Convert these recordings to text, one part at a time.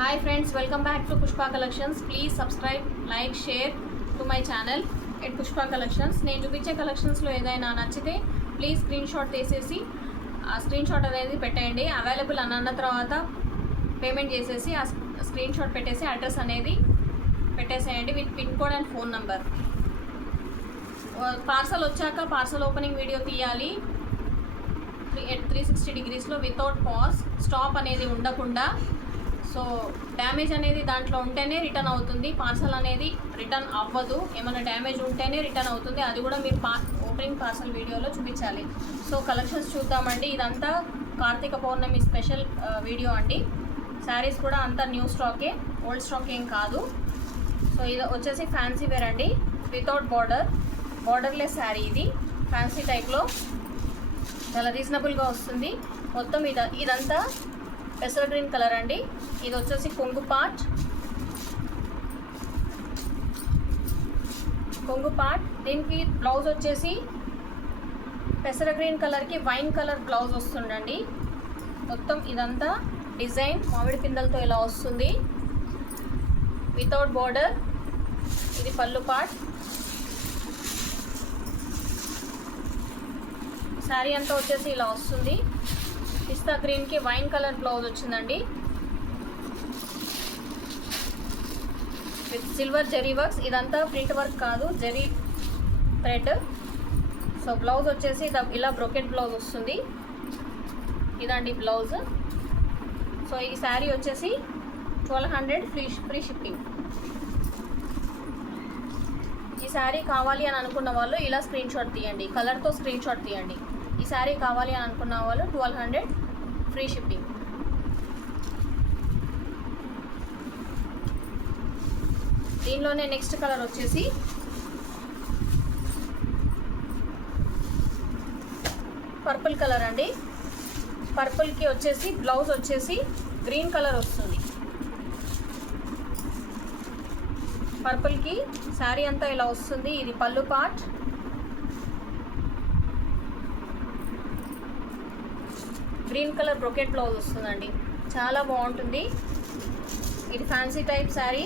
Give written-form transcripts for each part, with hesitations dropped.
Hi friends, welcome back to Pushpa Collections. Please subscribe, like, share to my channel at Pushpa Collections. నేను చూపించే కలెక్షన్స్లో ఏదైనా నచ్చితే please screen shot తీసేసి ఆ స్క్రీన్ షాట్ అనేది పెట్టేయండి. అవైలబుల్ అన్న తర్వాత పేమెంట్ చేసేసి ఆ స్క్రీన్ షాట్ పెట్టేసి అడ్రస్ అనేది పెట్టేసేయండి with pin code and phone number. Parcel వచ్చాక పార్సల్ ఓపెనింగ్ వీడియో తీయాలి 360 degreesలో వితౌట్ పాజ్, స్టాప్ అనేది ఉండకుండా. సో డ్యామేజ్ అనేది దాంట్లో ఉంటేనే రిటర్న్ అవుతుంది, పార్సల్ అనేది రిటర్న్ అవ్వదు. ఏమైనా డ్యామేజ్ ఉంటేనే రిటర్న్ అవుతుంది, అది కూడా మీరు ఓపెనింగ్ పార్సల్ వీడియోలో చూపించాలి. సో కలెక్షన్స్ చూద్దామండి. ఇదంతా కార్తీక పౌర్ణమి స్పెషల్ వీడియో అండి. శారీస్ కూడా అంతా న్యూ స్టాకే, ఓల్డ్ స్టాక్ ఏం కాదు. సో ఇది వచ్చేసి ఫ్యాన్సీ వేర్ అండి, వితౌట్ బార్డర్లెస్ శారీ. ఇది ఫ్యాన్సీ టైప్లో చాలా రీజనబుల్గా వస్తుంది. మొత్తం ఇదంతా పెసర గ్రీన్ కలర్ అండి. ఇది వచ్చేసి కొంగు పార్ట్. దీనికి బ్లౌజ్ వచ్చేసి పెసర గ్రీన్ కలర్కి వైన్ కలర్ బ్లౌజ్ వస్తుందండి. మొత్తం ఇదంతా డిజైన్ మామిడి పిందలతో ఇలా వస్తుంది, వితౌట్ బార్డర్. ఇది పళ్ళు పార్ట్. శారీ అంతా వచ్చేసి ఇలా వస్తుంది. పిస్తా గ్రీన్కి వైన్ కలర్ బ్లౌజ్ వచ్చిందండి విత్ సిల్వర్ జరీ వర్క్స్. ఇదంతా ప్రింట్ వర్క్ కాదు, జరీ థ్రెడ్. సో బ్లౌజ్ వచ్చేసి ఇలా బ్రోకెట్ బ్లౌజ్ వస్తుంది. ఇదండి బ్లౌజ్. సో ఈ శారీ వచ్చేసి 1200 ఫ్రీ షిప్పింగ్. ఈ శారీ కావాలి అని అనుకున్న వాళ్ళు ఇలా స్క్రీన్ షాట్ తీయండి, కలర్తో స్క్రీన్ షాట్ తీయండి. ఈ శారీ కావాలి అని అనుకున్న వాళ్ళు 1200 ఫ్రీ షిప్పింగ్. దీనిలోనే నెక్స్ట్ కలర్ వచ్చేసి పర్పుల్ కలర్ అండి. పర్పుల్కి వచ్చేసి బ్లౌజ్ వచ్చేసి గ్రీన్ కలర్ వస్తుంది. పర్పుల్కి శారీ అంతా ఇలా వస్తుంది. ఇది పళ్ళు part. Green colour brocade blouse వస్తుందండి, చాలా బాగుంటుంది. ఇది ఫ్యాన్సీ టైప్ శారీ.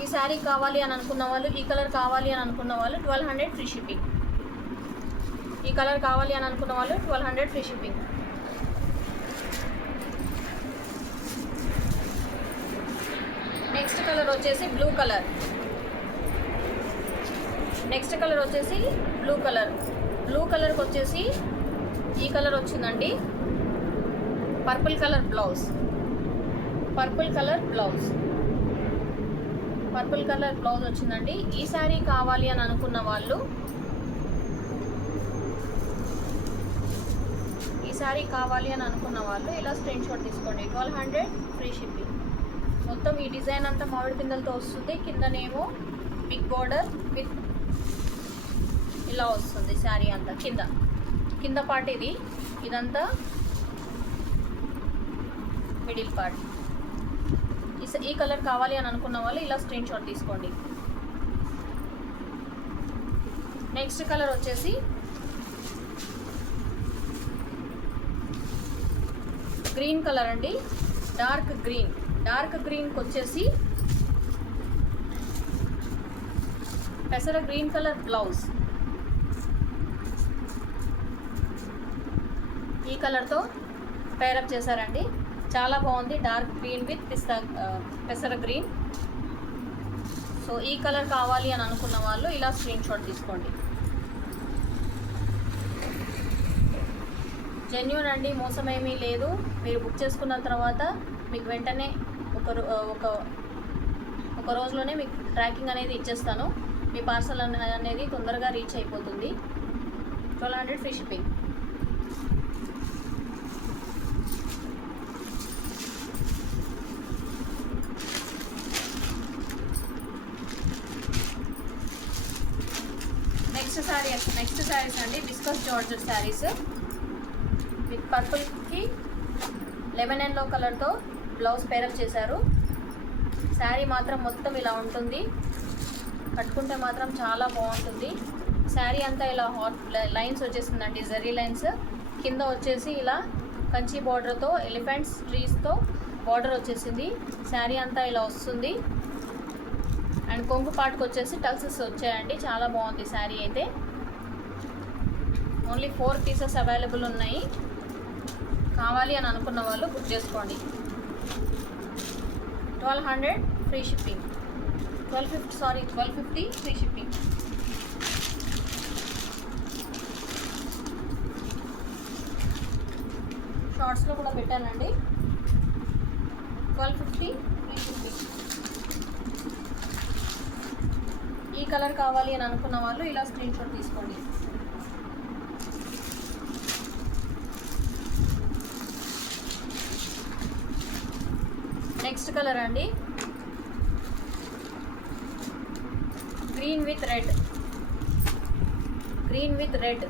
ఈ శారీ కావాలి అని అనుకున్న వాళ్ళు, ఈ కలర్ కావాలి అని అనుకున్న వాళ్ళు 1200 ఫ్రీ షిప్పింగ్. ఈ కలర్ కావాలి అని అనుకున్న వాళ్ళు 1200 ఫ్రీ షిప్పింగ్. నెక్స్ట్ కలర్ వచ్చేసి బ్లూ కలర్. బ్లూ కలర్కి వచ్చేసి ఈ కలర్ వచ్చిందండి. పర్పుల్ కలర్ బ్లౌజ్ వచ్చిందండి. ఈ శారీ కావాలి అని అనుకున్న వాళ్ళు, ఇలా స్క్రీన్ షాట్ తీసుకోండి. 1200 ఫ్రీ షిప్పింగ్. మొత్తం ఈ డిజైన్ అంతా మామిడి పిందలతో వస్తుంది. కిందనేమో బిగ్ బోర్డర్ విత్ ఇలా వస్తుంది. శారీ అంతా కింద పార్ట్ ఇదంతా మిడిల్ పార్ట్. ఈ కలర్ కావాలి అని అనుకున్న వాళ్ళు ఇలా స్క్రీన్ షాట్ తీసుకోండి. నెక్స్ట్ కలర్ వచ్చేసి గ్రీన్ కలర్ అండి, డార్క్ గ్రీన్కి వచ్చేసి పెసర గ్రీన్ కలర్ బ్లౌజ్. ఈ కలర్తో పేరప్ చేశారండి, చాలా బాగుంది. డార్క్ గ్రీన్ విత్ పెసర గ్రీన్. సో ఈ కలర్ కావాలి అని అనుకున్న వాళ్ళు ఇలా స్క్రీన్ షాట్ తీసుకోండి. జెన్యూన్ అండి, మోసం ఏమీ లేదు. మీరు బుక్ చేసుకున్న తర్వాత మీకు వెంటనే ఒక రోజులోనే మీకు ట్రాకింగ్ అనేది ఇచ్చేస్తాను. మీ పార్సల్ అనేది తొందరగా రీచ్ అయిపోతుంది. 1200 ఫ్రీ షిప్పింగ్. నెక్స్ట్ శారీస్ అండి, విస్కస్ జార్జెట్ శారీస్ విత్ పర్పుల్కి లెమన్ ఎల్లో కలర్తో బ్లౌజ్ పేరప్ చేశారు. శారీ మాత్రం మొత్తం ఇలా ఉంటుంది, కట్టుకుంటే మాత్రం చాలా బాగుంటుంది. శారీ అంతా ఇలా హాట్ లైన్స్ వచ్చేసిందండి, జరీ లైన్స్. కింద వచ్చేసి ఇలా కంచి బార్డర్తో ఎలిఫెంట్స్ ట్రీస్తో బార్డర్ వచ్చేసింది. శారీ అంతా ఇలా వస్తుంది. అండ్ కొంగు పాటుకు వచ్చేసి టల్సెస్ వచ్చాయండి. చాలా బాగుంది శారీ అయితే. ఓన్లీ 4 పీసెస్ అవైలబుల్ ఉన్నాయి. కావాలి అని అనుకున్న వాళ్ళు బుక్ చేసుకోండి. 1200 ఫ్రీ షిప్పింగ్. 1250 free shipping. షార్ట్స్లో కూడా పెట్టానండి. 1250 ఫ్రీ షిప్పింగ్. ఈ కలర్ కావాలి అని అనుకున్న వాళ్ళు ఇలా స్క్రీన్ షాట్ తీసుకోండి. నెక్స్ట్ కలర్ అండి, green with red. Green with red,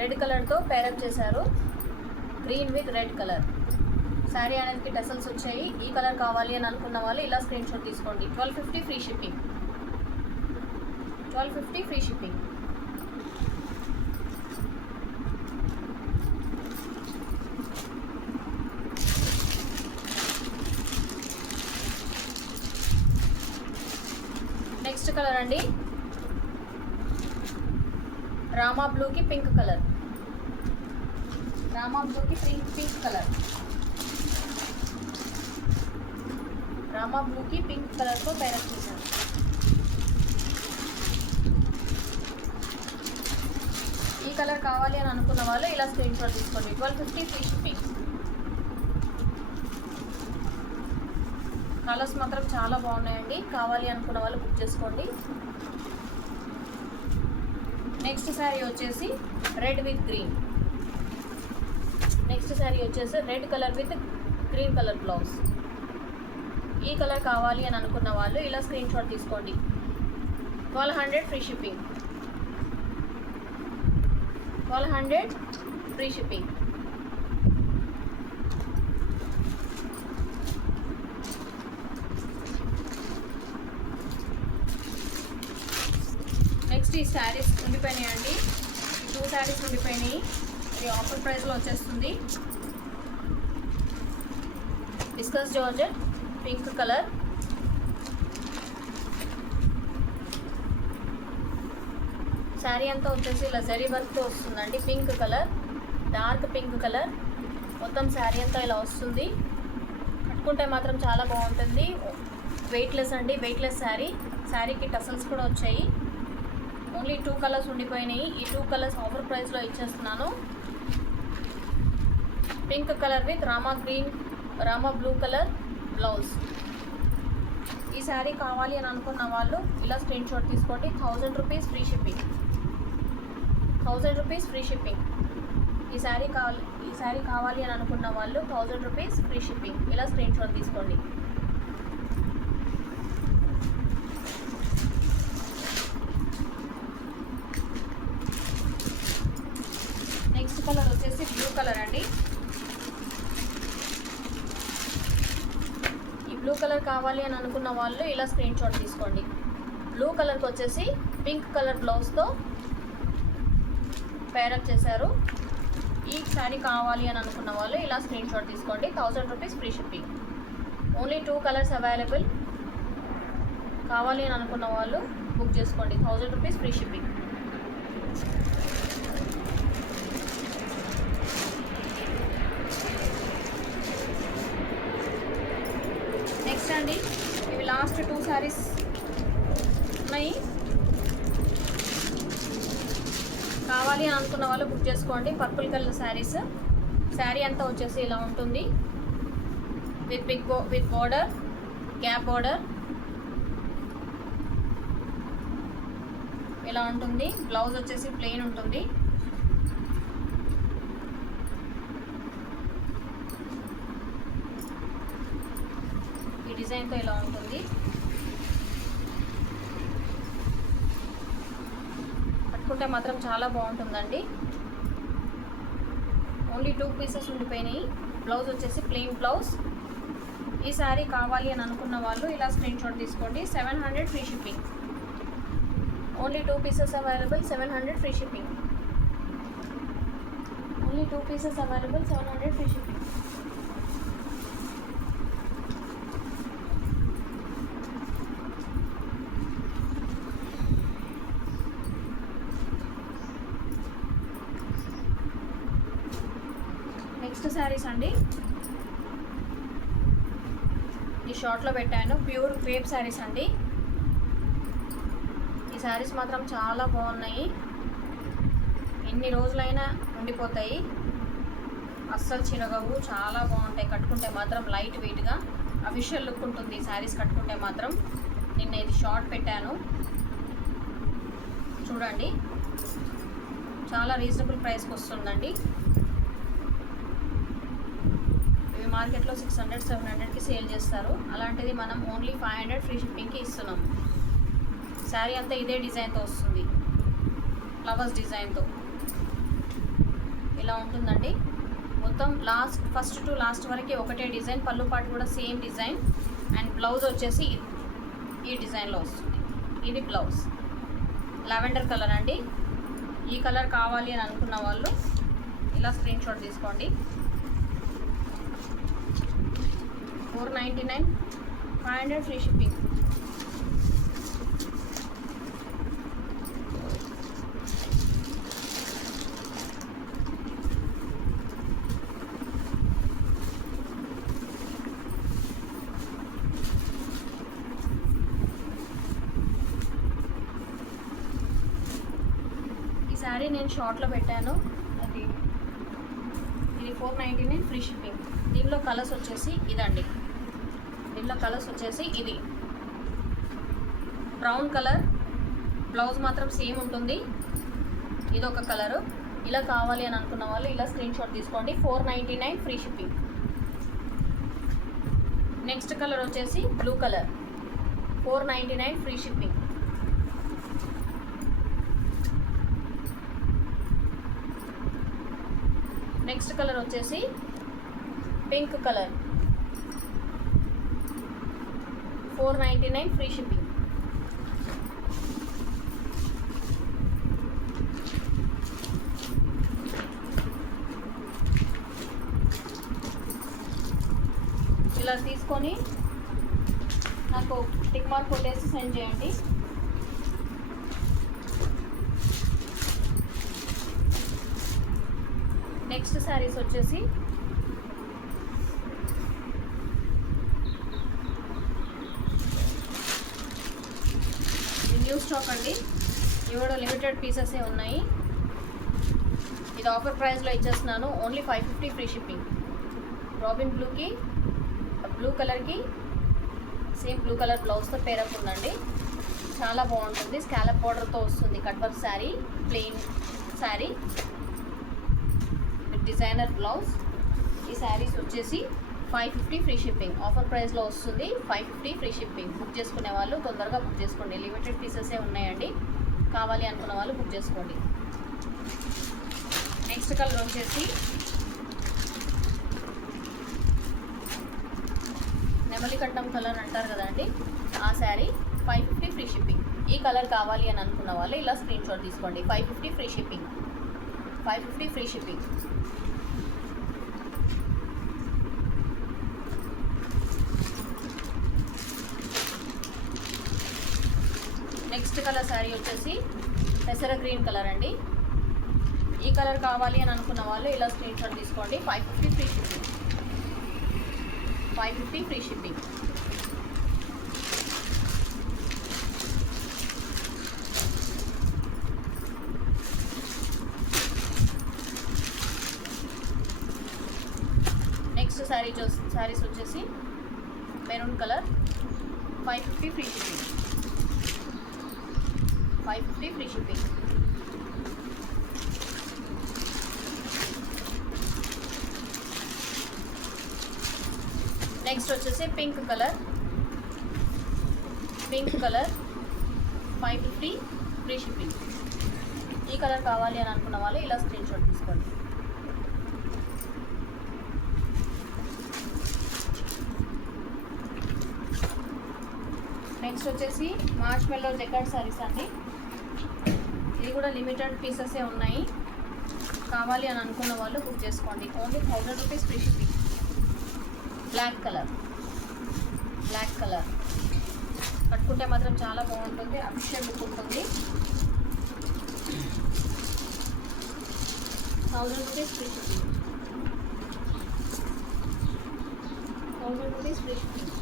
red కలర్తో పేరప్ చేశారు. Green with red colour sari అనేది టెసల్స్ వచ్చాయి. ఈ కలర్ కావాలి అని అనుకున్న వాళ్ళు ఇలా స్క్రీన్ షాట్ తీసుకోండి. 1250 free shipping. 1250 free shipping. Next colour అండి, రామా బ్లూకి పింక్ కలర్. రామా బ్లూకి పింక్ కలర్. రామా బ్లూకి పింక్ కలర్తో పేరప్ చేశాను. ఈ కలర్ కావాలి అని అనుకున్న వాళ్ళు ఇలా స్క్రీన్ షాట్ తీసుకోండి. 1250 ఫ్రీ షిప్పింగ్. కలర్స్ మాత్రం చాలా బాగున్నాయండి. కావాలి అనుకున్న వాళ్ళు బుక్ చేసుకోండి. నెక్స్ట్ శారీ వచ్చేసి red with green. Next sari వచ్చేసి red colour with green colour blouse. ఈ కలర్ కావాలి అని అనుకున్న వాళ్ళు ఇలా స్క్రీన్ షాట్ తీసుకోండి. 1200 free shipping. 1200 free shipping. Next ఈ శారీస్ ఉండిపోయినాయి అండి. 2 శారీస్ ఉండిపోయినాయి. ఇది ఆఫర్ ప్రైస్లో వచ్చేస్తుంది. Discuss georgette pink colour. Sari అంతా వచ్చేసి ఇలా జరీ వర్క్తో వస్తుందండి. Pink colour, dark pink colour. మొత్తం శారీ అంతా ఇలా వస్తుంది. కట్టుకుంటే మాత్రం చాలా బాగుంటుంది. వెయిట్లెస్ అండి, వెయిట్లెస్ శారీ. శారీకి టసల్స్ కూడా వచ్చాయి. ఓన్లీ 2 కలర్స్ ఉండిపోయినాయి. ఈ 2 కలర్స్ ఆఫర్ ప్రైస్లో ఇచ్చేస్తున్నాను. Pink colour with Rama blue colour blouse. ఈ శారీ కావాలి అని అనుకున్న వాళ్ళు ఇలా స్క్రీన్ షాట్ తీసుకోండి. 1000 rupees free shipping. 1000 rupees free shipping. ఈ శారీ కావాలి అని అనుకున్న వాళ్ళు 1000 రూపీస్ ఫ్రీ షిప్పింగ్. ఇలా స్క్రీన్ షాట్ తీసుకోండి. నెక్స్ట్ కలర్ వచ్చేసి బ్లూ కలర్ అండి. ఈ బ్లూ కలర్ కావాలి అని అనుకున్న వాళ్ళు ఇలా స్క్రీన్ షాట్ తీసుకోండి. బ్లూ కలర్కి వచ్చేసి పింక్ కలర్ బ్లౌజ్తో పేరప్ చేశారు. ఈ శారీ కావాలి అని అనుకున్న వాళ్ళు ఇలా స్క్రీన్ షాట్ తీసుకోండి. 1000 rupees free shipping. Only 2 colours available. కావాలి అని అనుకున్న వాళ్ళు బుక్ చేసుకోండి. 1000 రూపీస్ ఫ్రీ షిప్పింగ్. నెక్స్ట్ అండి, ఇవి లాస్ట్ 2 శారీస్ ఉన్నాయి. కావాలి అని అనుకున్న వాళ్ళు బుక్ చేసుకోండి. Purple colour saris. శారీ అంతా వచ్చేసి ఇలా ఉంటుంది. విత్ బార్డర్, గ్యాప్ బార్డర్ ఇలా ఉంటుంది. బ్లౌజ్ వచ్చేసి ప్లెయిన్ ఉంటుంది. ఈ డిజైన్తో ఇలా ఉంటుంది. కట్టుకుంటే మాత్రం చాలా బాగుంటుందండి. ఓన్లీ 2 పీసెస్ ఉండిపోయినాయి. బ్లౌజ్ వచ్చేసి ప్లెయిన్ బ్లౌజ్. ఈ శారీ కావాలి అని అనుకున్న వాళ్ళు ఇలా స్క్రీన్ షాట్ తీసుకోండి. 700 free shipping. Only 2 pieces available. 700 free shipping. Only only 2 pieces available, 700 free shipping. Next saris అండి, ఈ షార్ట్లో పెట్టాను, ప్యూర్ క్రేప్ శారీస్ అండి. ఈ శారీస్ మాత్రం చాలా బాగున్నాయి, ఎన్ని రోజులైనా ఉండిపోతాయి, అస్సలు చిరగవు, చాలా బాగుంటాయి. కట్టుకుంటే మాత్రం లైట్ వెయిట్గా అఫీషియల్ లుక్ ఉంటుంది ఈ శారీస్ కట్టుకుంటే మాత్రం. నిన్న ఇది షార్ట్ పెట్టాను చూడండి, చాలా రీజనబుల్ ప్రైస్కి వస్తుందండి. ఇవి మార్కెట్లో 600, 700కి సేల్ చేస్తారు, అలాంటిది మనం ఓన్లీ 500 ఫ్రీ షిప్పింగ్కి ఇస్తున్నాం. శారీ అంతా ఇదే డిజైన్తో వస్తుంది, ఫ్లవర్స్ డిజైన్తో ఇలా ఉంటుందండి. మొత్తం ఫస్ట్ టు లాస్ట్ వరకు ఒకటే డిజైన్, పళ్ళు పాటు కూడా సేమ్ డిజైన్. అండ్ బ్లౌజ్ వచ్చేసి ఈ డిజైన్లో వస్తుంది. ఇది బ్లౌజ్ లావెండర్ కలర్ అండి. ఈ కలర్ కావాలి అని అనుకున్న వాళ్ళు ఇలా స్క్రీన్ షాట్ తీసుకోండి. 499, 500 ఫ్రీ షిప్పింగ్. శారీ నేను షార్ట్లో పెట్టాను, అది ఇది 499 ఫ్రీ షిప్పింగ్. దీనిలో కలర్స్ వచ్చేసి ఇదండి, దీనిలో కలర్స్ వచ్చేసి ఇది బ్రౌన్ కలర్, బ్లౌజ్ మాత్రం సేమ్ ఉంటుంది, ఇదొక కలరు. ఇలా కావాలి అని అనుకున్న వాళ్ళు ఇలా స్క్రీన్ షాట్ తీసుకోండి. 499 ఫ్రీ షిప్పింగ్. నెక్స్ట్ కలర్ వచ్చేసి blue colour, 499 free shipping. Next colour వచ్చేసి పింక్ కలర్, 499 ఫ్రీ షిప్పింగ్. ఇలా తీసుకొని నాకు టిక్ మార్క్ కొట్టేసి సెండ్ చేయండి. నెక్స్ట్ శారీస్ వచ్చేసి న్యూ స్టాక్ అండి, ఇవి కూడా లిమిటెడ్ పీసెసే ఉన్నాయి. ఇది ఆఫర్ ప్రైస్లో ఇచ్చేస్తున్నాను, ఓన్లీ 550 ఫ్రీ షిప్పింగ్. రాబిన్ బ్లూకి బ్లూ కలర్కి సేమ్ బ్లూ కలర్ బ్లౌజ్తో పేరప్ ఉందండి, చాలా బాగుంటుంది. స్కాలప్ బార్డర్తో వస్తుంది, cut work sari, plain sari, designer blouse. ఈ శారీస్ వచ్చేసి 550 ఫ్రీ షిప్పింగ్, ఆఫర్ ప్రైస్లో వస్తుంది. 550 ఫ్రీ షిప్పింగ్. బుక్ చేసుకునే వాళ్ళు తొందరగా బుక్ చేసుకోండి, లిమిటెడ్ పీసెసే ఉన్నాయండి, కావాలి అనుకున్న వాళ్ళు బుక్ చేసుకోండి. నెక్స్ట్ కలర్ వచ్చేసి నెమలికంఠం కలర్ అంటారు కదండి, ఆ శారీ 550 ఫ్రీ షిప్పింగ్. ఈ కలర్ కావాలి అని అనుకున్న వాళ్ళు ఇలా స్క్రీన్ షాట్ తీసుకోండి. 550 free shipping, 550 free shipping. Next colour sari వచ్చేసి పెసర గ్రీన్ కలర్ అండి. ఈ కలర్ కావాలి అని అనుకున్న వాళ్ళు ఇలా స్క్రీన్ షాట్ తీసుకోండి. 550 free shipping, 550 free shipping. Next saris వచ్చేసి maroon colour, 550 free shipping, 550 free shipping. Next వచ్చేసి పింక్ కలర్, 550 ఫ్రీ షిప్పింగ్. ఈ కలర్ కావాలి అని అనుకున్న వాళ్ళు ఇలా స్క్రీన్ షాట్ తీసుకోండి. నెక్స్ట్ వచ్చేసి మార్చ్ మెల్లో జెకార్డ్ సారీస్ అండి. ఇది కూడా లిమిటెడ్ పీసెసే ఉన్నాయి, కావాలి అని అనుకున్న వాళ్ళు బుక్ చేసుకోండి. Only 1000 rupees free shipping. Black colour కట్టుకుంటే మాత్రం చాలా బాగుంటుంది, అఫిషియల్ లుక్ ఉంటుంది. 1000 rupees free shipping. 1000 rupees free shipping.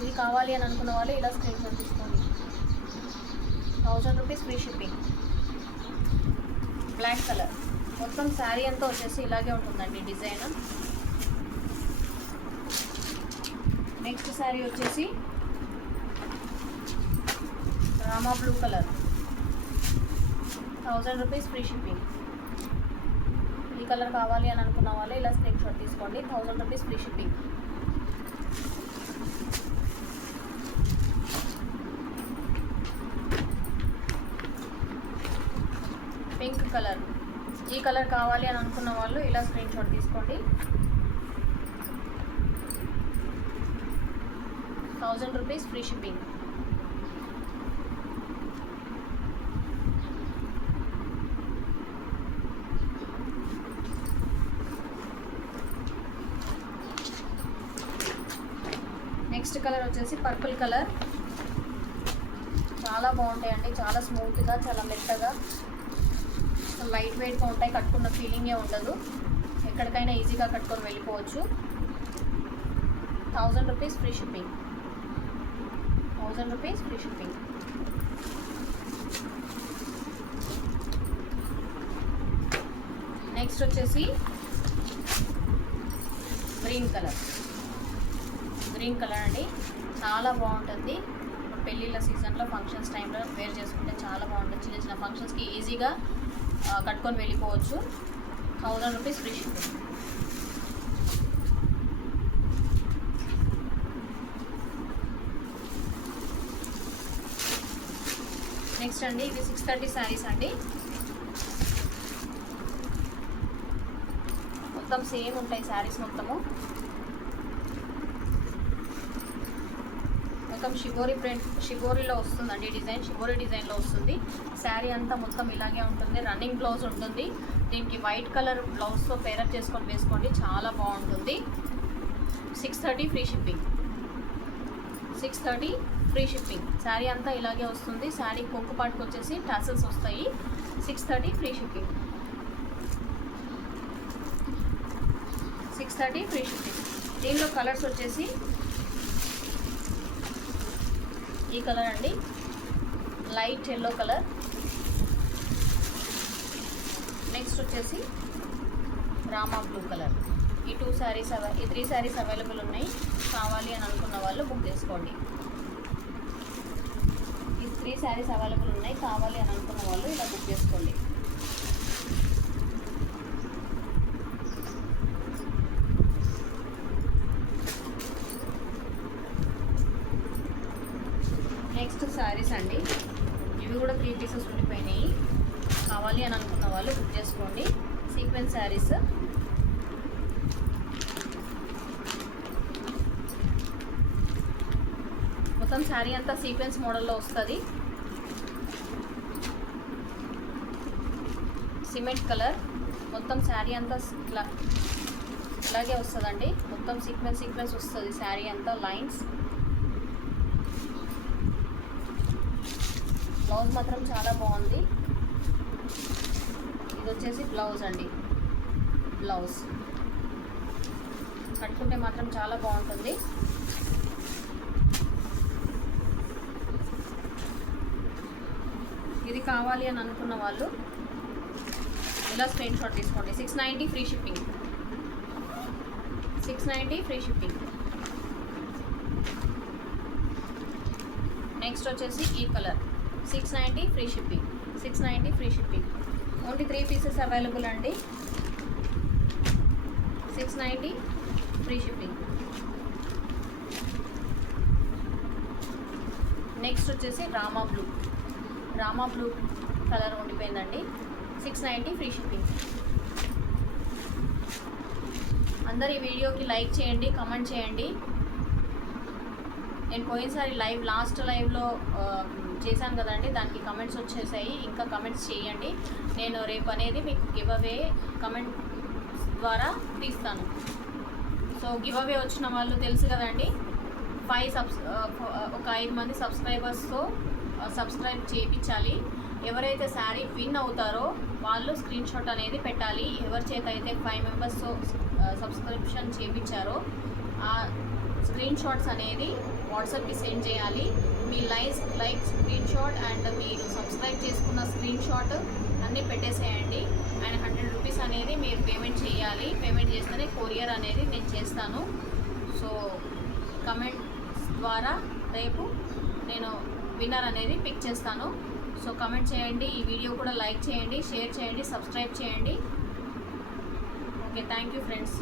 ఇది కావాలి అని అనుకున్న వాళ్ళు ఇలా స్క్రీన్ షాట్ తీసుకోండి. 1000 rupees free shipping. Black colour మొత్తం శారీ అంతా వచ్చేసి ఇలాగే ఉంటుందండి డిజైన్. నెక్స్ట్ శారీ వచ్చేసి Rama blue colour. 1000 rupees free shipping. ఈ కలర్ కావాలి అని అనుకున్న వాళ్ళు ఇలా స్క్రీన్ షాట్ తీసుకోండి. 1000 rupees free shipping. Pink colour. ఈ కలర్ కావాలి అని అనుకున్న వాళ్ళు ఇలా స్క్రీన్ షాట్ తీసుకోండి. 1000 rupees free shipping. Next colour వచ్చేసి పర్పుల్ కలర్. చాలా బాగుంటాయండి, చాలా స్మూత్గా, చాలా మెత్తగా, లైట్ వెయిట్గా ఉంటాయి. కట్టుకున్న ఫీలింగే ఉండదు, ఎక్కడికైనా ఈజీగా కట్టుకొని వెళ్ళిపోవచ్చు. 1000 rupees free shipping. 1000 rupees free shipping. Next వచ్చేసి గ్రీన్ కలర్ అండి, చాలా బాగుంటుంది. ఇప్పుడు పెళ్ళిళ్ళ సీజన్లో ఫంక్షన్స్ టైంలో వేర్ చేసుకుంటే చాలా బాగుంటుంది. చిన్న చిన్న ఫంక్షన్స్కి ఈజీగా కట్టుకొని వెళ్ళిపోవచ్చు. 1000 రూపీస్ ఫ్రీ షిప్పింగ్. నెక్స్ట్ అండి ఇది 630 శారీస్ అండి. మొత్తం సేమ్ ఉంటాయి శారీస్ మొత్తం షిబోరి ప్రింట్, షిబోరిలో వస్తుందండి డిజైన్, షిబోరి డిజైన్లో వస్తుంది. శారీ అంతా మొత్తం ఇలాగే ఉంటుంది. రన్నింగ్ బ్లౌజ్ ఉంటుంది. దీనికి వైట్ కలర్ బ్లౌజ్తో పేరప్ చేసుకొని వేసుకోండి, చాలా బాగుంటుంది. 630 free shipping. 630 free shipping. Sari అంతా ఇలాగే వస్తుంది. శారీ కొంగు పాటుకు వచ్చేసి టాసల్స్ వస్తాయి. 630 ఫ్రీ షిప్పింగ్. 630 free shipping. దీనిలో కలర్స్ వచ్చేసి ఈ కలర్ అండి, లైట్ ఎల్లో కలర్. నెక్స్ట్ వచ్చేసి రామా బ్లూ కలర్. ఈ 3 శారీస్ అవైలబుల్ ఉన్నాయి. కావాలి అని అనుకున్న వాళ్ళు బుక్ చేసుకోండి. ఈ 3 శారీస్ అవైలబుల్ ఉన్నాయి. కావాలి అని అనుకున్న వాళ్ళు ఇలా బుక్ చేసుకోండి. నెక్స్ట్ శారీస్ అండి, ఇవి కూడా 3 పీసెస్ ఉండిపోయినాయి. కావాలి అని అనుకున్న వాళ్ళు బుక్ చేసుకోండి. సీక్వెన్స్ శారీస్. మొత్తం శారీ అంతా సీక్వెన్స్ మోడల్లో వస్తుంది. Cement colour. మొత్తం శారీ అంతా ఇలాగే వస్తుందండి. మొత్తం సీక్వెన్స్ వస్తుంది శారీ అంతా, లైన్స్. బ్లౌజ్ మాత్రం చాలా బాగుంది. ఇది వచ్చేసి బ్లౌజ్ అండి. బ్లౌజ్ కట్టుకుంటే మాత్రం చాలా బాగుంటుంది. ఇది కావాలి అని అనుకున్న వాళ్ళు ఇలా స్క్రీన్ షాట్ తీసుకోండి. 690 free shipping. 690 free shipping. Next వచ్చేసి ఈ colour. 690 free shipping. 690 free shipping. Only 3 pieces available అండి. 690 ఫ్రీ షిప్పింగ్. నెక్స్ట్ వచ్చేసి రామా బ్లూ కలర్ ఉండిపోయిందండి. 690 ఫ్రీ షిప్పింగ్. అందరు ఈ వీడియోకి లైక్ చేయండి, కమెంట్ చేయండి. నేను పోయినసారి లాస్ట్ లైవ్లో చేశాను కదండి, దానికి కమెంట్స్ వచ్చేసాయి. ఇంకా కమెంట్స్ చేయండి. నేను రేపు అనేది మీకు గివ్ అవే కమెంట్ ద్వారా తీస్తాను. సో గివ్ అవే వచ్చిన వాళ్ళు తెలుసు కదండి, ఒక 5 మంది సబ్స్క్రైబర్స్తో సబ్స్క్రైబ్ చేయించాలి. ఎవరైతే శారీ విన్ అవుతారో వాళ్ళు స్క్రీన్ షాట్ అనేది పెట్టాలి. ఎవరి చేత అయితే 5 మెంబర్స్తో సబ్స్క్రిప్షన్ చేయించారో ఆ స్క్రీన్ షాట్స్ అనేది వాట్సాప్కి సెండ్ చేయాలి. మీ లైక్ స్క్రీన్ షాట్ అండ్ మీరు సబ్స్క్రైబ్ చేసుకున్న స్క్రీన్ షాట్ అన్నీ పెట్టేసేయండి. అండ్ 100 రూపీస్ అనేది మీరు పేమెంట్ చేయాలి. పేమెంట్ చేస్తేనే కొరియర్ అనేది నేను చేస్తాను. సో కమెంట్స్ ద్వారా రేపు నేను విన్నర్ అనేది పిక్ చేస్తాను. సో కమెంట్ చేయండి, ఈ వీడియో కూడా లైక్ చేయండి, షేర్ చేయండి, సబ్స్క్రైబ్ చేయండి. Okay, thank you friends.